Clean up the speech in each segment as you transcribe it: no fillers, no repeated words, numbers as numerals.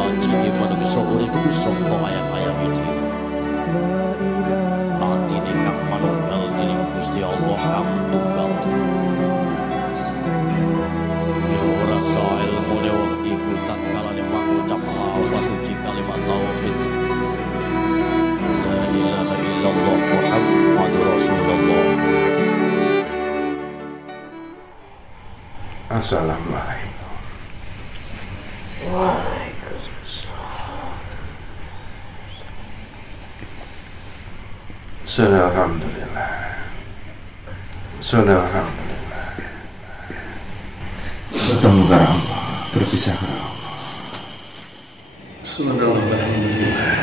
haji manungsa urip saka ayam-ayam iki. Atine kang manunggal dening Gusti Allah kang tunggal. Ya ora sae ilmune wong iku tak kalane mangucap lafaz suci kalimat tauhid. La ilaha illallah Muhammadur Rasulullah. Assalamualaikum. Waalaikumsalam. Alhamdulillah. Alhamdulillah. Bertemu ke Allah, berpisah ke Allah. Alhamdulillah.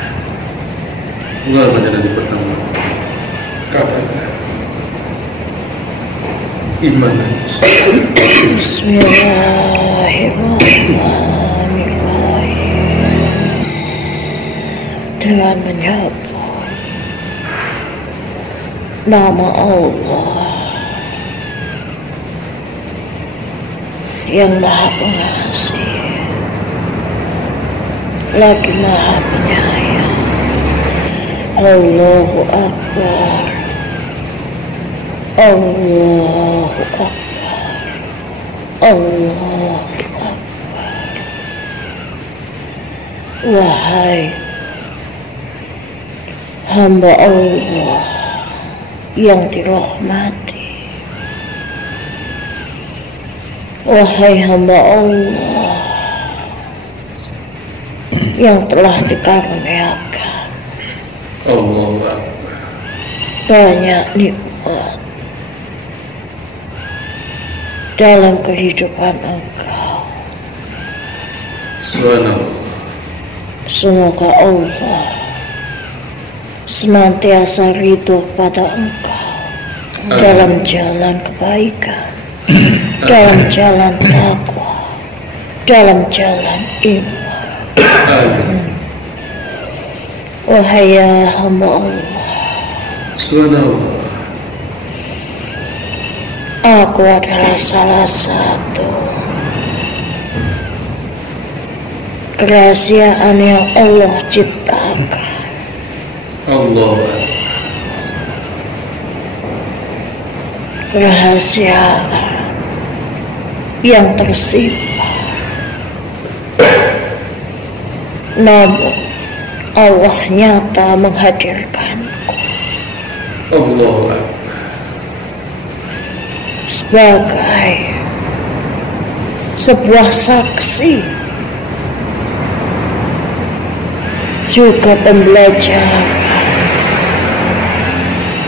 Enggak menjadi pertama. Kapan? Iman. Bismillahirrahmanirrahim. Dengan menyebut nama Allah yang Maha Pengasih lagi Maha Penyayang. Allahu Akbar. Allahu Akbar. Allahu Akbar. Wahai hamba Allah yang dirahmati, wahai hamba Allah yang telah dikaruniakan Allahu Akbar. banyak nikmat dalam kehidupan engkau. Subhanallah. Semoga Allah senantiasa ridho pada engkau dalam jalan kebaikan, dalam jalan takwa, dalam jalan iman. Wahai ya hamba Allah, Subhanallah. aku adalah salah satu kerahasiaan yang Allah ciptakan. Allah. Kerahasiaan yang tersimpan, namun Allah nyata menghadirkanku Allah. sebagai sebuah saksi, juga pembelajaran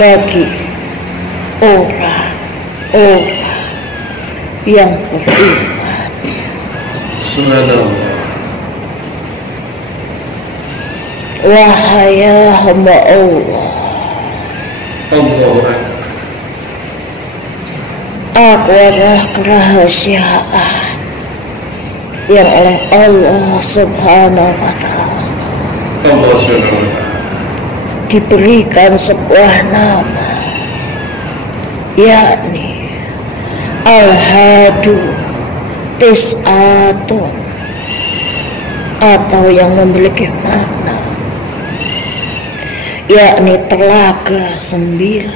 bagi orang-orang yang beriman. Subhanallah. Wahai hamba Allah, Allah. aku adalah kerahasiaan yang oleh Allah Subhanahu wa Ta'ala Allah Subhanahu wa Ta'ala diberikan sebuah nama, yakni Al-Hadu Tis'atun, atau yang memiliki makna yakni telaga 9,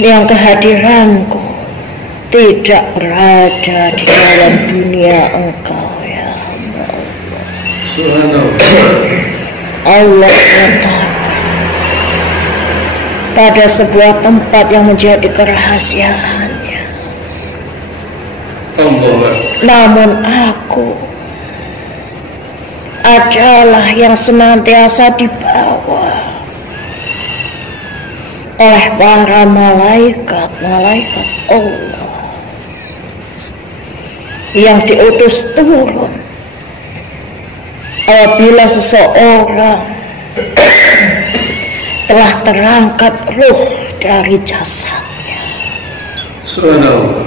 yang kehadiranku tidak berada di dalam dunia engkau ya Allah. Subhanallah. Allah letakkan pada sebuah tempat yang menjadi kerahasiaannya. Allah. Namun aku adalah yang senantiasa dibawa oleh para malaikat Allah yang diutus turun apabila seseorang telah terangkat ruh dari jasadnya. Subhanallah.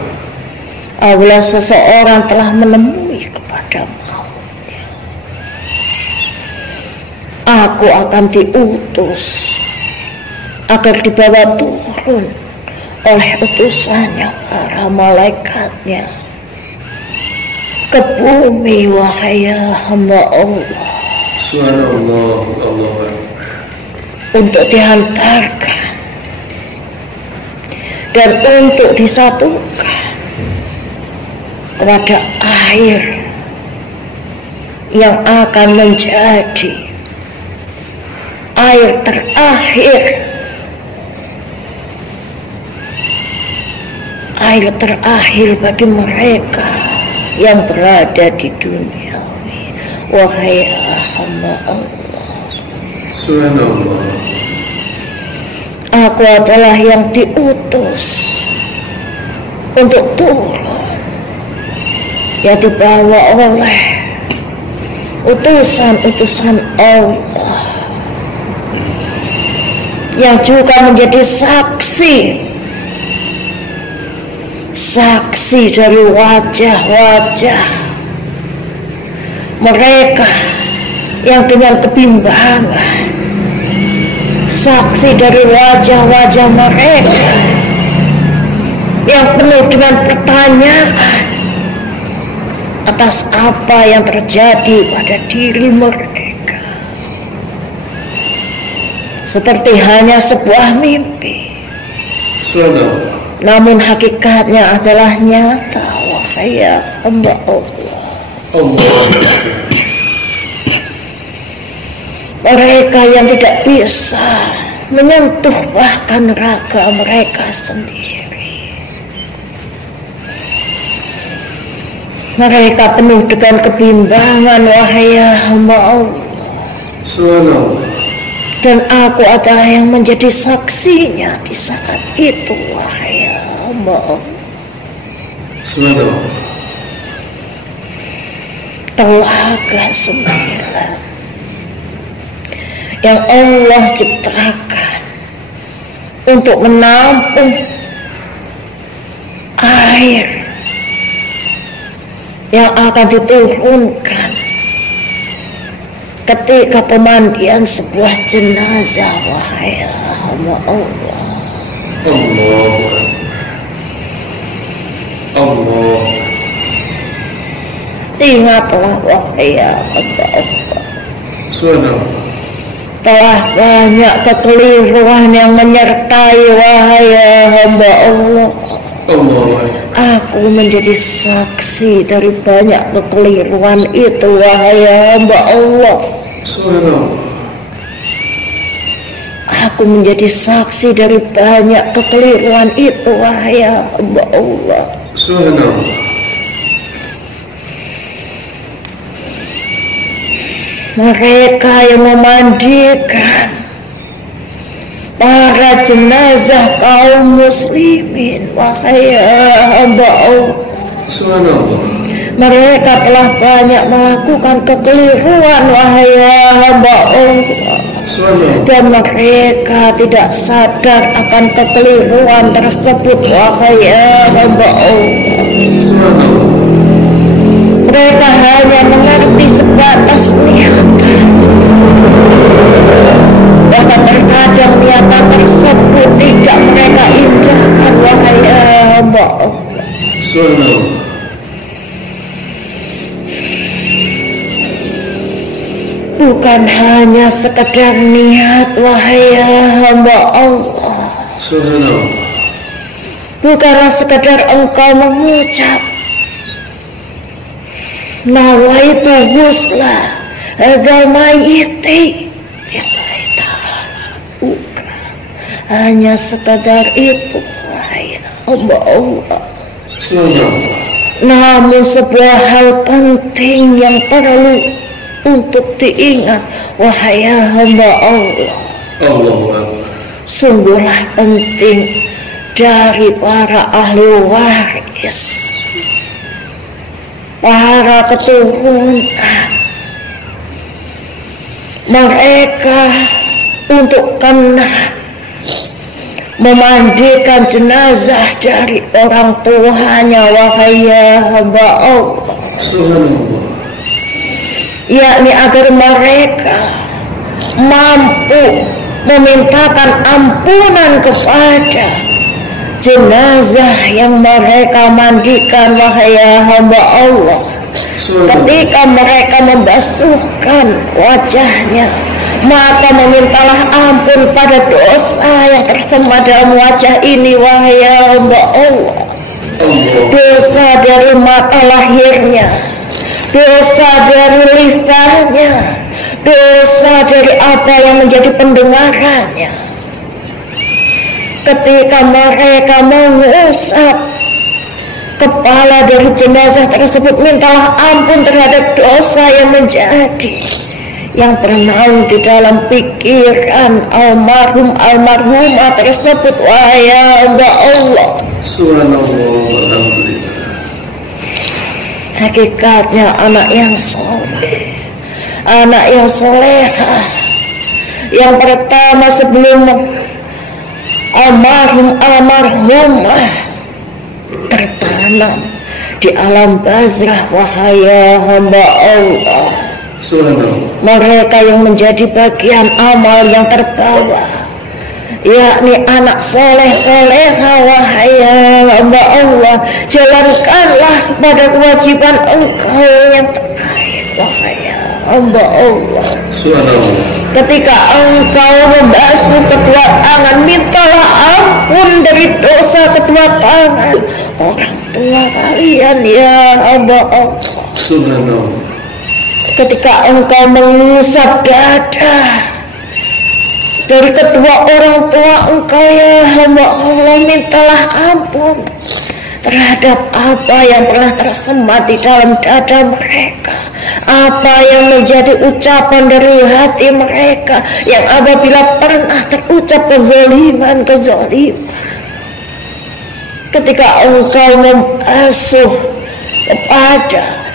Apabila seseorang telah menemui kepada mautnya, aku akan diutus agar dibawa turun oleh utusannya, para malaikatnya, ke bumi, wahai hamba Allah, Subhanallah, Allahu Akbar. untuk dihantarkan dan untuk disatukan kepada air yang akan menjadi air terakhir, air terakhir bagi mereka yang berada di dunia. Wahai hamba Allah, Subhanallah. aku adalah yang diutus untuk turun, yang dibawa oleh utusan-utusan Allah, yang juga menjadi saksi dari wajah-wajah mereka yang dengan kebimbangan, saksi dari wajah-wajah mereka yang penuh dengan pertanyaan atas apa yang terjadi pada diri mereka, seperti hanya sebuah mimpi, Subhanallah. namun hakikatnya adalah nyata. Wahai hamba Allah, mereka yang tidak bisa menyentuh bahkan raga mereka sendiri, mereka penuh dengan kebimbangan. Wahai hamba Allah, Subhanallah. dan aku adalah yang menjadi saksinya di saat itu. Wahai hamba Allah, Subhanallah. telaga 9 yang Allah ciptakan untuk menampung air yang akan diturunkan ketika pemandian sebuah jenazah. Wahai hamba Allah, Allah. ingatlah wahai hamba Allah, Subhanallah. telah banyak kekeliruan yang menyertai. Wahai hamba Allah, aku menjadi saksi dari banyak kekeliruan itu. Wahai hamba Allah, aku menjadi saksi dari banyak kekeliruan itu. Wahai hamba Allah, mereka yang memandikan para jenazah kaum muslimin. Wahai hamba Allah, mereka telah banyak melakukan kekeliruan. Wahai hamba Allah, dan mereka tidak sadar akan kekeliruan tersebut. Wahai hamba Allah, mereka hanya mengerti sebatas niatan, bahkan terkadang niatan tersebut tidak mereka indahkan. Wahai hamba Allah, bukan hanya sekedar niat. Wahai hamba Allah, bukanlah sekedar engkau mengucap nawaitu husla hadzal mayyiti billahi ta'ala, bukan hanya sekadar itu. Wahai hamba Allah, namun sebuah hal penting yang perlu untuk diingat. Wahai hamba Allah, sungguhlah penting dari para ahli waris, para keturunan mereka, untuk kena memandikan jenazah dari orang tuanya. Wahai hamba Allah, yakni agar mereka mampu memintakan ampunan kepada jenazah yang mereka mandikan. Wahai hamba Allah, Ketika mereka membasuhkan wajahnya, maka memintalah ampun pada dosa yang tersemat dalam wajah ini, wahai hamba Allah. Dosa dari mata lahirnya, dosa dari lisannya, dosa dari apa yang menjadi pendengarannya. Ketika mereka mengusap kepala dari jenazah tersebut, mintalah ampun terhadap dosa yang menjadi yang bernaung di dalam pikiran almarhumah tersebut, wahai hamba Allah. Subhanallah. Hakikatnya anak yang soleh, anak yang solehah, yang pertama sebelum almarhumah tertanam di alam barzah, wahai hamba Allah. Mereka yang menjadi bagian amal yang terbawa, yakni anak soleh-soleha, wahai hamba Allah. Jalankanlah pada kewajiban engkau yang terakhir, wahai hamba Allah. Ketika engkau membasuh kedua tangan, mintalah ampun dari dosa kedua tangan orang tua kalian, ya hamba Allah. Ketika engkau mengusap dada dari kedua orang tua engkau, ya hamba Allah, mintalah ampun terhadap apa yang pernah tersemat di dalam dada mereka, apa yang menjadi ucapan dari hati mereka yang apabila pernah terucap kezaliman. Ketika engkau membasuh kepada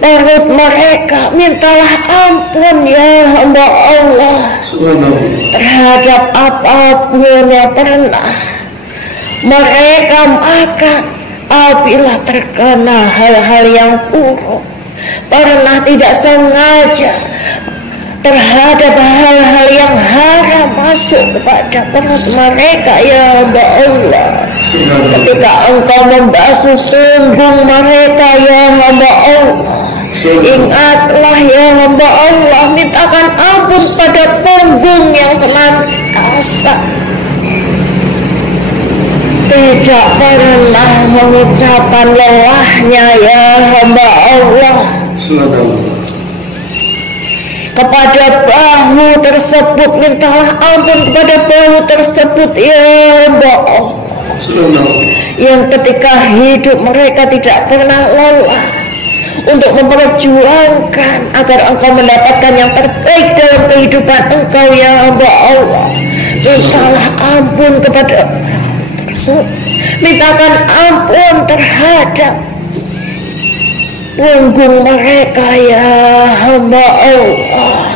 perut mereka, mintalah ampun, ya hamba Allah, terhadap apapun yang pernah mereka makan apabila terkena hal-hal yang buruk, pernah tidak sengaja terhadap hal-hal yang haram masuk kepada perut mereka, ya hamba Allah. Ketika engkau membasuh punggung mereka, ya hamba Allah, ingatlah, ya hamba Allah, mintakan ampun pada punggung yang senantiasa tidak pernah mengucapkan lelahnya, ya hamba Allah. Kepada bahu tersebut, mintalah ampun kepada bahu tersebut, ya hamba Allah, yang ketika hidup mereka tidak pernah lelah untuk memperjuangkan agar engkau mendapatkan yang terbaik dalam kehidupan engkau, ya hamba Allah. Mintalah ampun kepada tersebut, mintakan ampun terhadap punggung mereka, ya hamba Allah.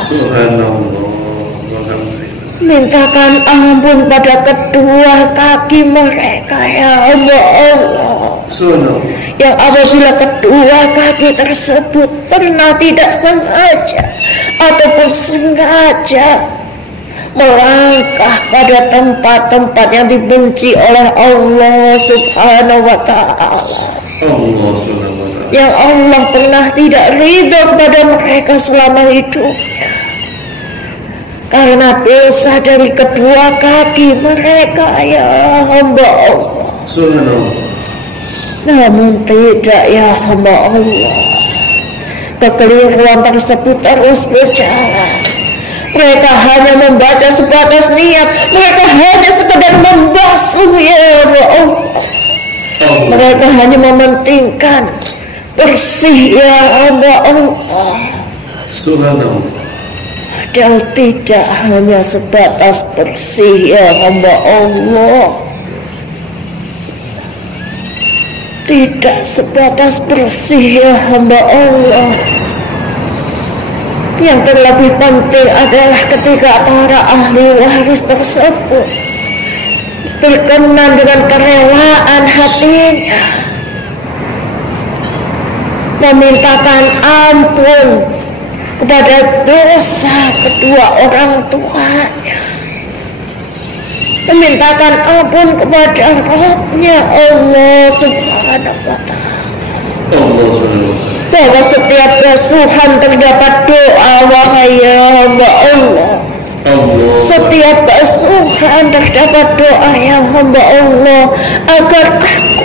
Mintakan ampun pada kedua kaki mereka, ya hamba Allah, yang apabila kedua kaki tersebut pernah tidak sengaja ataupun sengaja melangkah pada tempat-tempat yang dibenci oleh Allah Subhanahu wa Ta'ala, yang Allah pernah tidak ridho kepada mereka selama hidupnya karena dosa dari kedua kaki mereka, ya hamba Allah. Namun tidak, ya hamba Allah, kekeliruan tersebut terus berjalan. Mereka hanya membaca sebatas niat, mereka hanya sekedar membasuh, ya Allah. Mereka hanya mementingkan bersih, ya Allah. Padahal tidak hanya sebatas bersih, ya hamba Allah. Tidak sebatas bersih, ya hamba Allah. Yang terlebih penting adalah ketika para ahli waris tersebut berkenan dengan kerelaan hatinya, memintakan ampun kepada dosa kedua orang tuanya, memintakan ampun kepada Rabb-Nya Allah Subhanahu wa Ta'ala, bahwa setiap basuhan terdapat doa, wahai hamba Allah. Setiap basuhan terdapat doa, ya hamba Allah, agar aku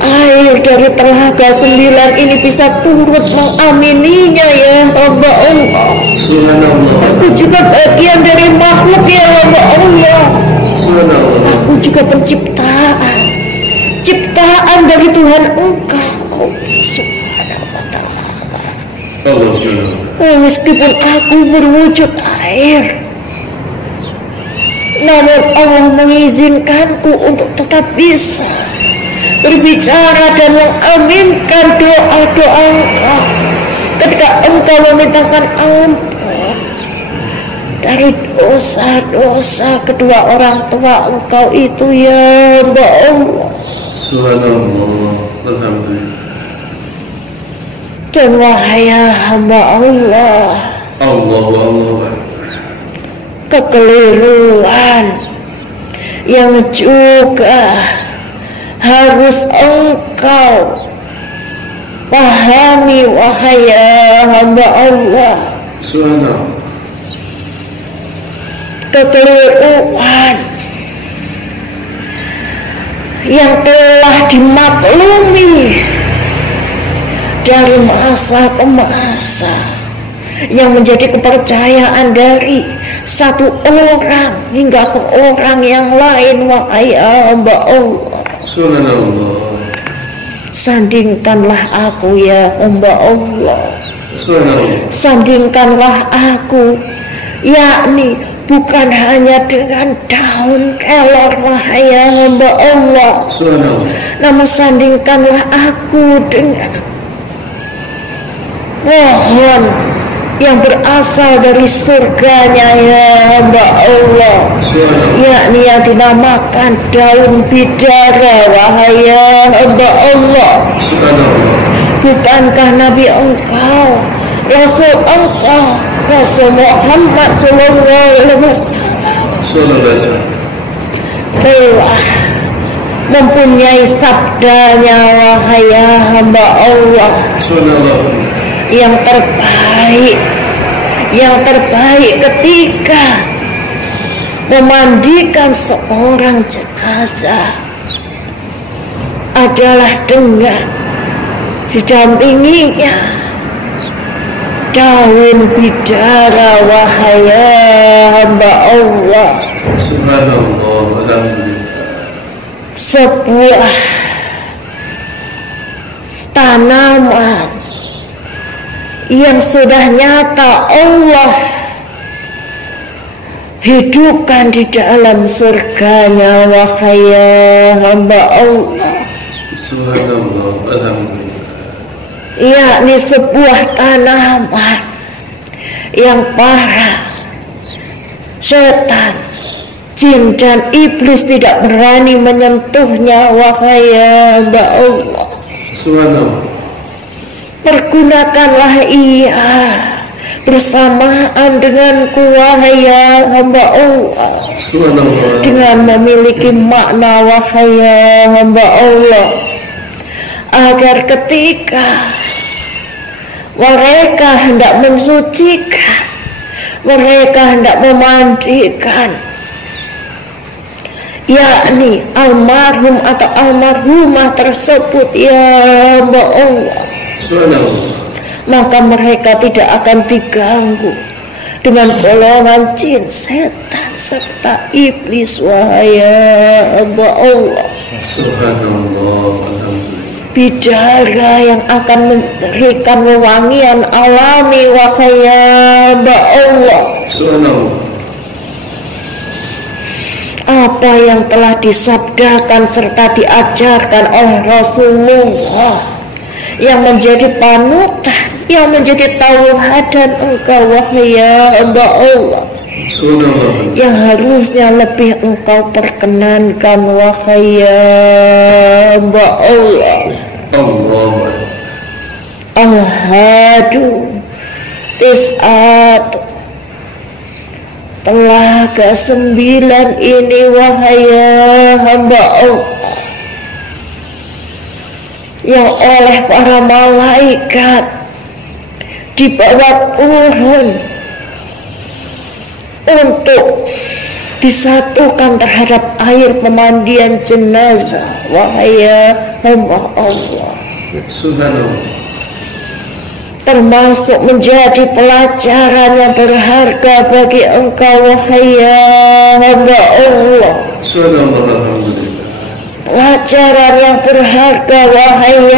air dari telaga 9 ini bisa turut mengamininya, ya hamba Allah. Aku juga bagian dari makhluk, ya hamba Allah. Aku juga ciptaan dari Tuhan Engkau Subhanahu wa ta'ala. Meskipun aku berwujud air, namun Allah mengizinkanku untuk tetap bisa berbicara dan mengaminkan doa-doa Engkau ketika Engkau memintakan ampun dari dosa-dosa kedua orang tua Engkau itu, ya hamba Allah. Subhanallah, alhamdulillah. Dan wahai hamba Allah, kekeliruan yang juga harus Engkau pahami, wahai hamba Allah. Subhanallah. Kekeliruan yang telah dimaklumi dari masa ke masa, yang menjadi kepercayaan dari satu orang hingga ke orang yang lain, wahai hamba Allah. Subhanallah. Sandingkanlah aku, ya hamba Allah. Subhanallah. Sandingkanlah aku, yakni bukan hanya dengan daun kelor, wahai hamba Allah. Namun sandingkanlah aku dengan pohon yang berasal dari surganya, ya hamba Allah, yakni yang dinamakan daun bidara, wahai hamba Allah. Bukankah Nabi Engkau, Rasul Engkau, Rasul Muhammad sallallahu alaihi wasallam telah mempunyai sabdanya, wahai hamba Allah, yang terbaik ketika memandikan seorang jenazah adalah dengan didampinginya daun bidara, wahai hamba Allah. Subhanallah, alhamdulillah. Sebuah tanaman yang sudah nyata Allah hidupkan di dalam surganya, wahai hamba Allah. Subhanallah, alhamdulillah. Yakni sebuah tanaman yang para setan, jin dan iblis tidak berani menyentuhnya, wahai hamba Allah. Subhanallah. Pergunakanlah ia bersamaan denganku, wahai hamba Allah. Subhanallah. Dengan memiliki makna, wahai hamba Allah, agar ketika mereka hendak mensucikan, mereka hendak memandikan, yakni almarhum atau almarhumah tersebut, ya hamba Allah, maka mereka tidak akan diganggu dengan golongan jin, setan serta iblis, wahai hamba Allah. Subhanallah, alhamdulillah. Bidara yang akan memberikan wewangian alami, wahai hamba Allah. Subhanallah. Apa yang telah disabdakan serta diajarkan oleh Rasulullah, yang menjadi panutan, yang menjadi tauladan engkau, wahai hamba Allah, yang harusnya lebih engkau perkenankan, wahai hamba Allah. Al-Hadu Tis'at, telaga 9 ini, wahai hamba Allah, yang oleh para malaikat dibawa turun untuk disatukan terhadap air pemandian jenazah. Wahai hamba Allah, Subhanallah. termasuk menjadi pelajaran yang berharga bagi engkau, wahai hamba Allah. Subhanallah. Alhamdulillah. Pelajaran yang berharga, wahai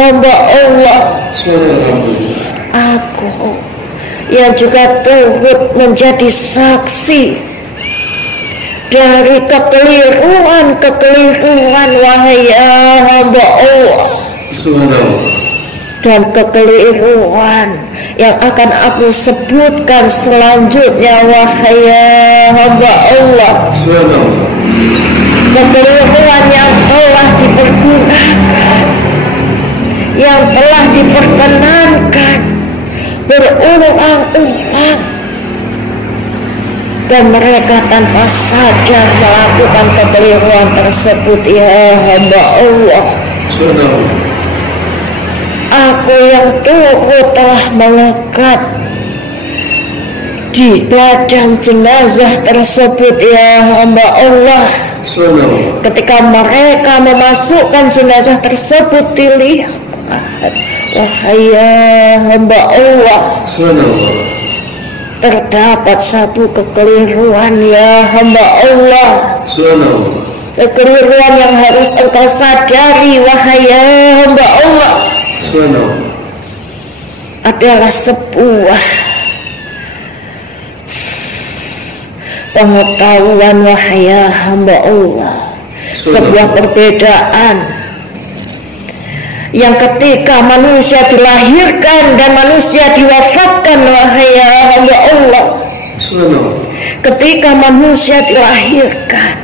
hamba Allah. Subhanallah. Aku yang juga turut menjadi saksi dari kekeliruan, wahai hamba Allah, Subhanallah. dan kekeliruan yang akan aku sebutkan selanjutnya, wahai hamba Allah. Subhanallah. Kekeliruan yang telah dipergunakan, yang telah diperkenankan berulang-ulang, dan mereka tanpa sadar melakukan kekeliruan tersebut, ya hamba Allah. Subhanallah. Aku yang turut telah melekat di badan jenazah tersebut, ya hamba Allah. Subhanallah. Ketika mereka memasukkan jenazah tersebut, dilihat, wahai hamba Allah, Subhanallah. terdapat satu kekeliruan, ya hamba Allah. Subhanallah. Kekeliruan yang harus engkau sadari, wahai hamba Allah, Subhanallah. adalah sebuah pengetahuan, wahai hamba Allah, sebuah perbedaan yang ketika manusia dilahirkan dan manusia diwafatkan, wahai hamba Allah. Subhanallah. Ketika manusia dilahirkan,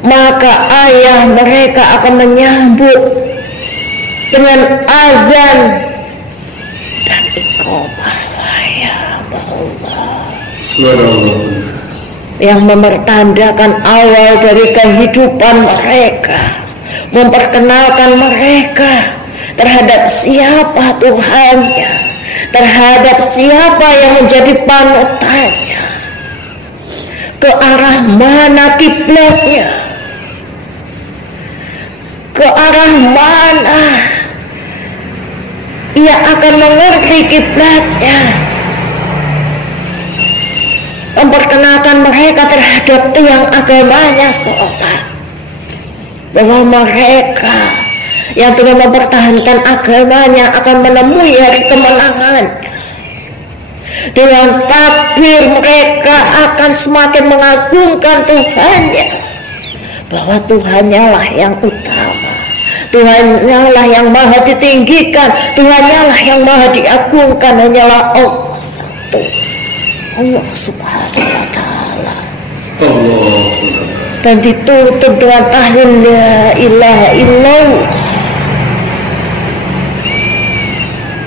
maka ayah mereka akan menyambut dengan azan dan iqamah, wahai hamba Allah, Subhanallah. yang mempertandakan awal dari kehidupan mereka, memperkenalkan mereka terhadap siapa Tuhannya, terhadap siapa yang menjadi panutannya, ke arah mana kiblatnya, ke arah mana ia akan mengerti kiblatnya, memperkenalkan mereka terhadap tiang agamanya sholat, bahwa mereka yang dengan mempertahankan agamanya akan menemui hari kemenangannya. Dengan takbir mereka akan semakin mengagungkan Tuhannya, bahwa Tuhannya lah yang utama, Tuhannya lah yang maha ditinggikan, Tuhannya lah yang maha diagungkan, hanyalah Allah satu, Allah subhanahu wa ta'ala. Allah. Dan ditutup dengan tahlil la ilaha illallah,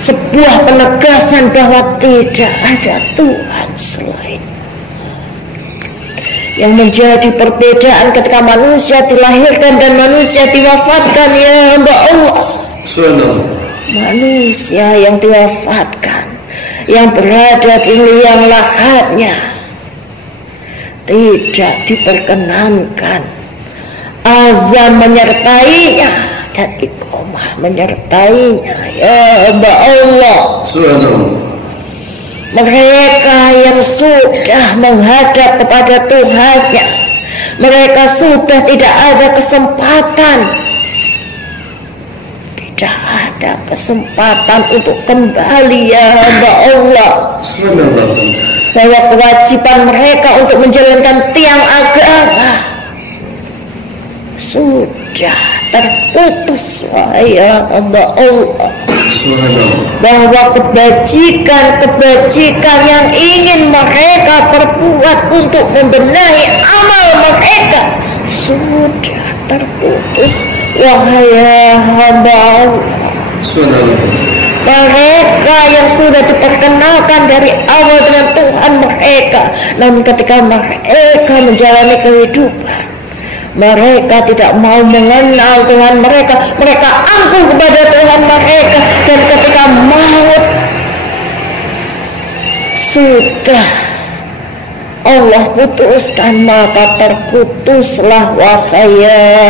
sebuah penegasan bahwa tidak ada Tuhan selain. Yang menjadi perbedaan ketika manusia dilahirkan dan manusia diwafatkan, ya hamba Allah. Subhanallah. Manusia yang diwafatkan, yang berada di liang lahatnya, tidak diperkenankan azan menyertainya dan iqamah menyertainya, ya hamba Allah. Subhanallah. Mereka yang sudah menghadap kepada Tuhannya, mereka sudah tidak ada kesempatan, tidak ada kesempatan untuk kembali, ya hamba Allah. Subhanallah. Bahwa kewajiban mereka untuk menjalankan tiang agama sudah terputus, wahai hamba Allah. Subhanallah. Bahwa kebajikan yang ingin mereka perbuat untuk membenahi amal mereka sudah terputus, wahai hamba Allah. Subhanallah. Mereka yang sudah diperkenalkan dari awal dengan Tuhan mereka, namun ketika mereka menjalani kehidupan, Mereka tidak mau mengenal Tuhan mereka. Mereka angkuh kepada Tuhan mereka. Dan ketika maut sudah Allah putuskan, maka terputuslah wahai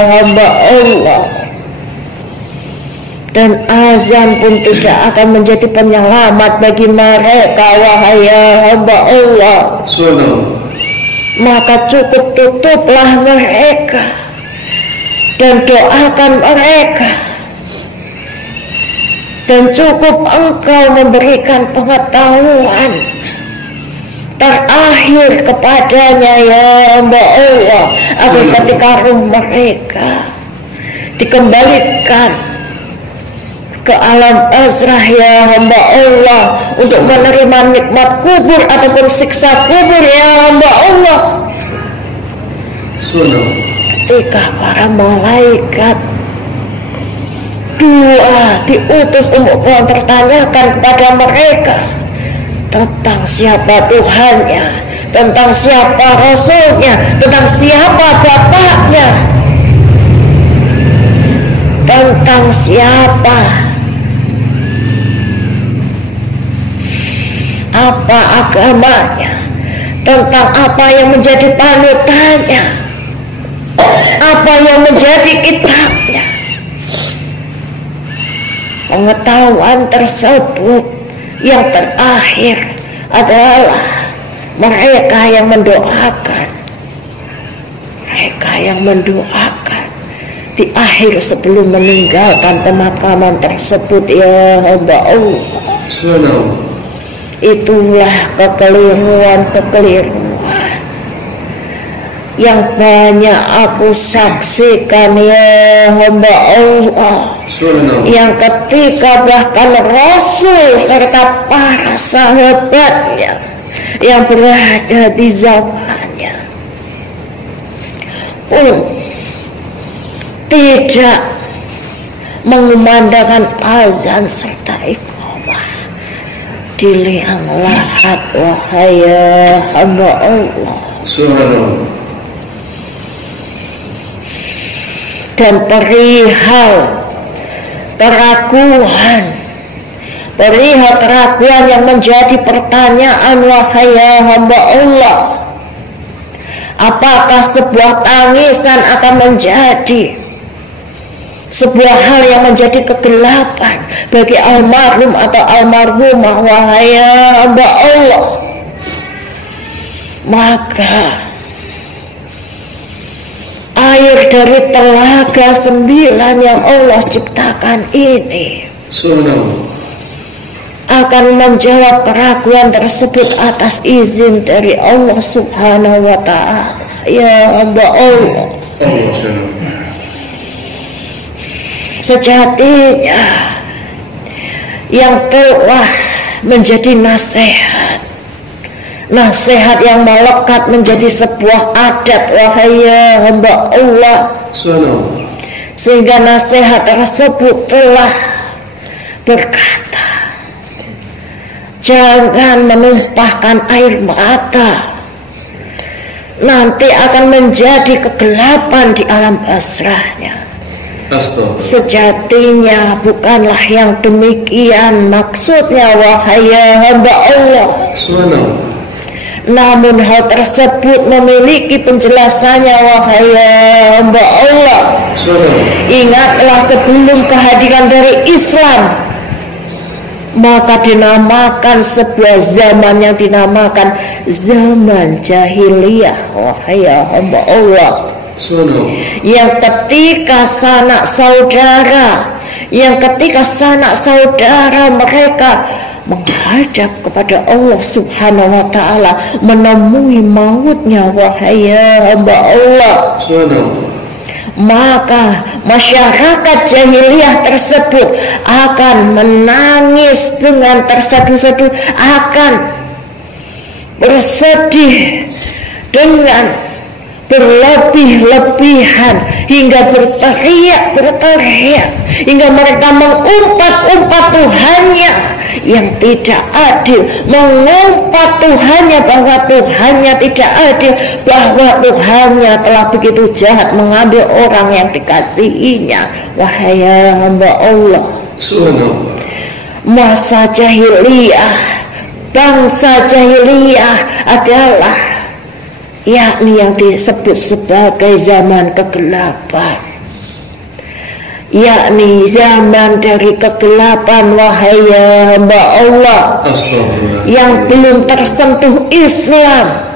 hamba Allah. Dan azan pun tidak akan menjadi penyelamat bagi mereka wahai hamba Allah. Maka cukup tutuplah mereka dan doakan mereka, dan cukup engkau memberikan pengetahuan terakhir kepadanya ya hamba Allah, agar ketika ruh mereka dikembalikan ke alam azrah ya hamba Allah untuk menerima nikmat kubur ataupun siksa kubur ya hamba Allah. Ketika para malaikat dua diutus untuk mempertanyakan kepada mereka tentang siapa Tuhannya, tentang siapa Rasulnya, tentang siapa Bapaknya, tentang siapa apa agamanya, tentang apa yang menjadi panutannya, apa yang menjadi kitabnya. Pengetahuan tersebut yang terakhir adalah mereka yang mendoakan. Mereka yang mendoakan di akhir sebelum meninggalkan pemakaman tersebut ya hamba Allah. Itulah kekeliruan yang banyak aku saksikan ya hamba Allah, yang ketika bahkan Rasul serta para sahabatnya yang berada di zamannya pun tidak mengumandangkan azan serta iqamah di liang lahat wahai hamba Allah. Dan perihal keraguan yang menjadi pertanyaan wahai hamba Allah, apakah sebuah tangisan akan menjadi sebuah hal yang menjadi kegelapan bagi almarhum atau almarhumah wahai hamba Allah? Maka air dari telaga 9 yang Allah ciptakan ini akan menjawab keraguan tersebut atas izin dari Allah Subhanahu wa ta'ala ya hamba Allah. Sejatinya yang telah menjadi nasihat yang melekat menjadi sebuah adat wahai hamba Allah, sehingga nasihat tersebut telah berkata, jangan menumpahkan air mata, nanti akan menjadi kegelapan di alam basrahnya. Sejatinya bukanlah yang demikian maksudnya wahai hamba Allah. Namun hal tersebut memiliki penjelasannya wahai hamba Allah. Ingatlah sebelum kehadiran dari Islam, maka dinamakan sebuah zaman yang dinamakan zaman jahiliyah wahai hamba Allah. Yang ketika sanak saudara mereka menghadap kepada Allah Subhanahu wa ta'ala, menemui mautnya wahai hamba Allah, maka masyarakat jahiliyah tersebut akan menangis dengan terseduh-seduh, akan bersedih dengan berlebih-lebihan hingga berteriak-teriak, hingga mereka mengumpat-umpat Tuhannya yang tidak adil, mengumpat Tuhannya bahwa Tuhannya tidak adil, bahwa Tuhannya telah begitu jahat mengambil orang yang dikasihinya. Wahai hamba Allah, masa jahiliyah, bangsa jahiliyah adalah yakni yang disebut sebagai zaman kegelapan, yakni zaman dari kegelapan. Wahai hamba Allah yang belum tersentuh Islam,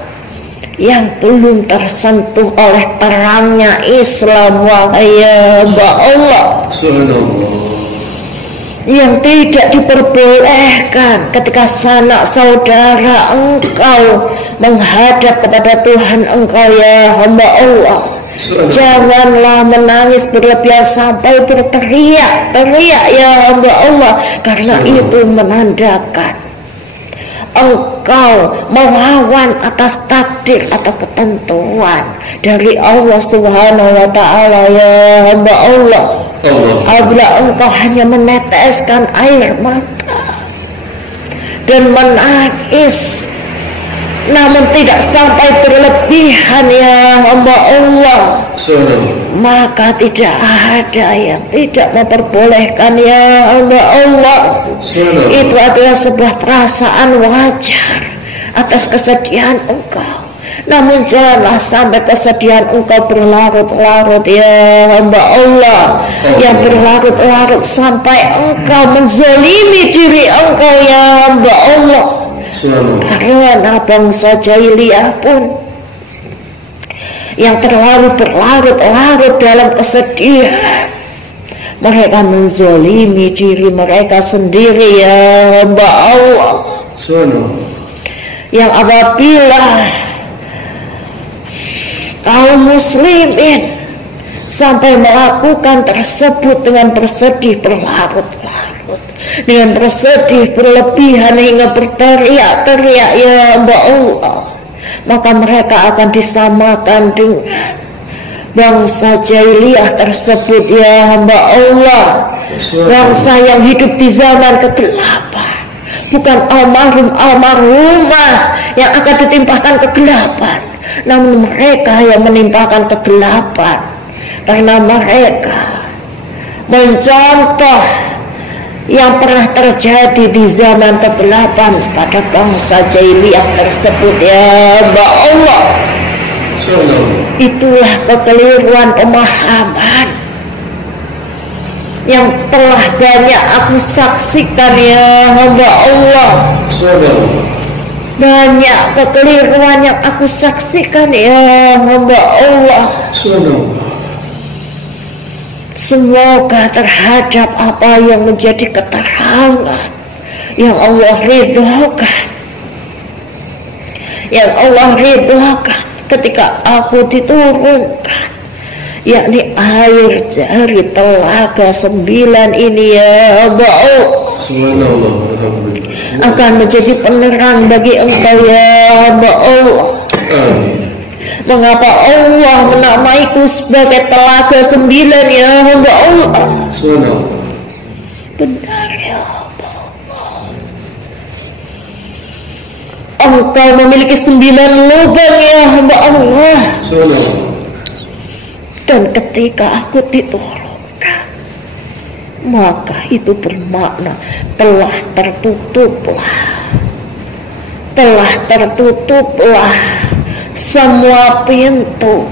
yang belum tersentuh oleh terangnya Islam, wahai hamba Allah yang tidak diperbolehkan ketika sanak saudara engkau menghadap kepada Tuhan engkau, ya hamba Allah. Janganlah menangis berlebihan sampai berteriak-teriak, ya hamba Allah, karena itu menandakan engkau melawan atas takdir atau ketentuan dari Allah Subhanahu wa ta'ala, ya hamba Allah. Apabila engkau hanya meneteskan air mata dan menangis namun tidak sampai berlebihan, ya hamba Allah, maka tidak ada yang tidak memperbolehkan, ya hamba Allah. Itu adalah sebuah perasaan wajar atas kesedihan engkau, namun janganlah sampai kesedihan engkau berlarut-larut, ya hamba Allah, yang berlarut-larut sampai engkau menzalimi diri engkau, ya hamba Allah. Karena bangsa jahiliyah pun yang terlalu berlarut-larut dalam kesedihan, mereka menzalimi diri mereka sendiri, ya hamba Allah. Yang apabila kaum muslimin sampai melakukan tersebut dengan bersedih berlarut-larut, dengan bersedih berlebihan hingga berteriak-teriak, ya hamba Allah, maka mereka akan disamakan dengan bangsa jahiliyah tersebut, ya hamba Allah. Bangsa yang hidup di zaman kegelapan, bukan almarhumah yang akan ditimpakan kegelapan, namun mereka yang menimpakan kegelapan, karena mereka mencontoh yang pernah terjadi di zaman kegelapan pada bangsa jahiliyah tersebut, ya hamba Allah. Itulah kekeliruan pemahaman yang telah banyak aku saksikan, ya hamba Allah. Banyak kekeliruan yang aku saksikan, ya hamba Allah. Semoga terhadap apa yang menjadi keterangan yang Allah ridhokan, yang Allah ridhokan ketika aku diturunkan, yakni air dari telaga 9 ini, ya Allah, akan menjadi penerang bagi engkau, ya hamba Allah. Mengapa Allah menamaiku sebagai telaga 9, ya hamba Allah? Benar, ya hamba Allah, engkau memiliki 9 lubang, ya hamba Allah. Dan ketika aku diturunkan, maka itu bermakna telah tertutuplah semua pintu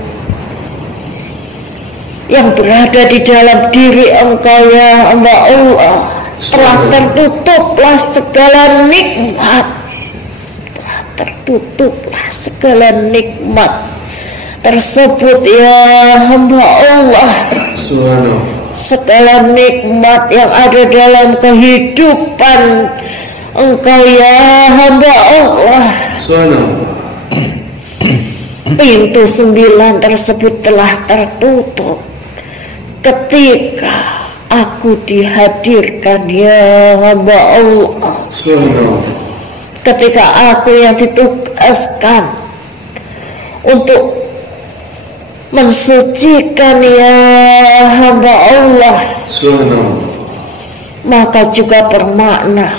yang berada di dalam diri engkau, ya hamba Allah. Telah tertutuplah segala nikmat, telah tertutuplah segala nikmat tersebut, ya hamba Allah. Segala nikmat yang ada dalam kehidupan engkau, ya hamba Allah. Pintu 9 tersebut telah tertutup ketika aku dihadirkan, ya hamba Allah. Ketika aku yang ditugaskan untuk mensucikan ya hamba Allah, Subhanallah. maka juga bermakna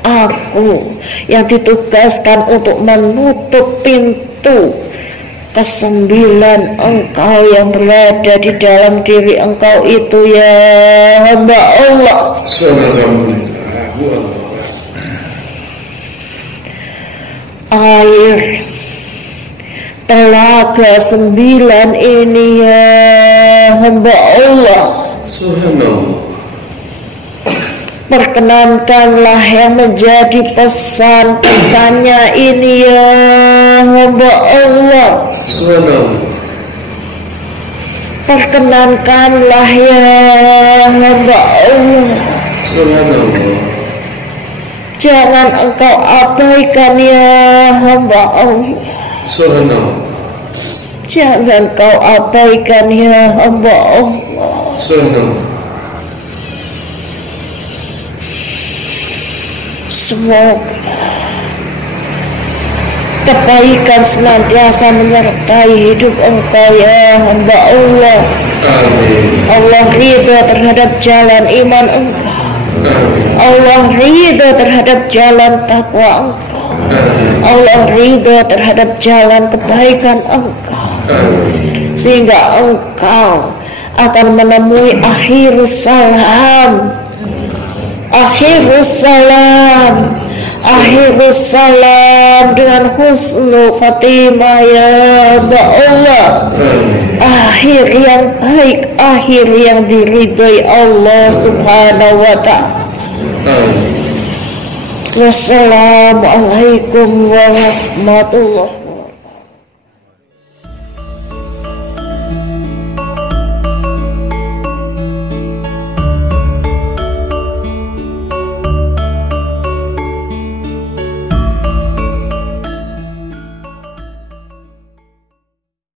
aku yang ditugaskan untuk menutup pintu kesembilan engkau yang berada di dalam diri engkau itu ya hamba Allah. Subhanallah. Air telaga 9 ini ya hamba Allah, Subhanallah. perkenankanlah yang menjadi pesan-pesannya ini ya hamba Allah. Subhanallah. Perkenankanlah ya hamba Allah. Subhanallah. Jangan engkau abaikan ya hamba Allah. Subhanallah. Jangan kau abaikan ya hamba Allah. Subhanallah. Semoga kebaikan senantiasa menyertai hidup engkau ya hamba Allah. Amin. Allah ridha terhadap jalan iman engkau. Amin. Allah ridha terhadap jalan takwa engkau. Amin. Allah ridha terhadap jalan kebaikan engkau, Amin. sehingga engkau akan menemui akhirus salam, akhirus salam, akhirus salam dengan husnul khatimah ya Allah. Akhir yang baik, akhir yang diridhai Allah subhanahu wa ta'ala. Wassalamualaikum warahmatullahi